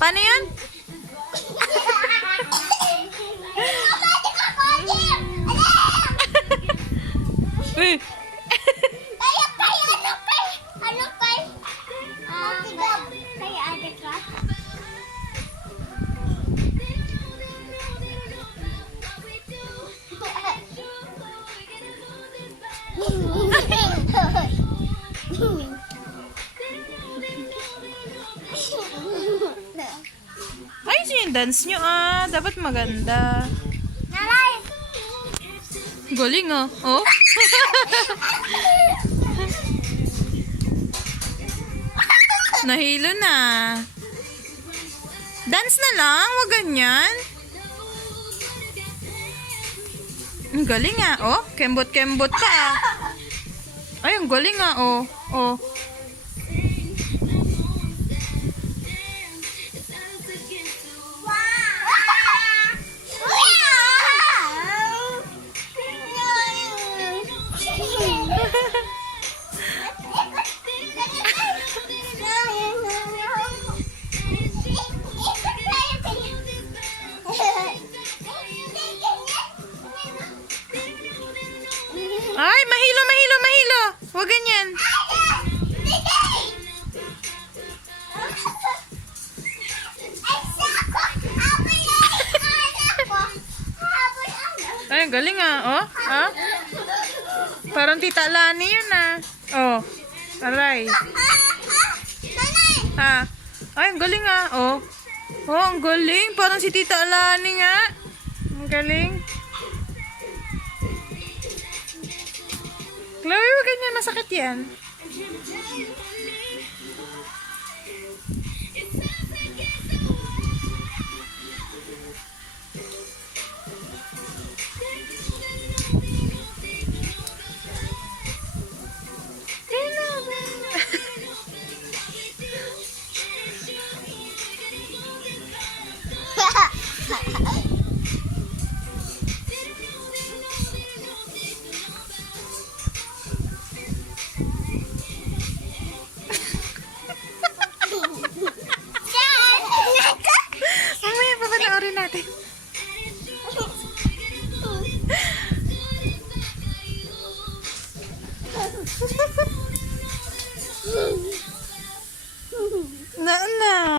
Paano yun? Uy! Ayos yung dance nyo ah. Dapat maganda. Galing ah. Oh. Nahilo na. Dance na lang. Wag ganyan. Ang galing ah. Oh, kembot-kembot pa ah. Ay, ang galing ah. Oh. Oh. Ay, mahilo, mahilo, mahilo. Huwag ganyan. Ay, galing ah. Oh, ah. Parang Tita Lani yun ah. Oh, aray. Ah. Ay, ang galing ah. Oh. Oh, ang galing. Parang si Tita Lani nga. Ang galing. Chloe, huwag ganyan. Masakit yan.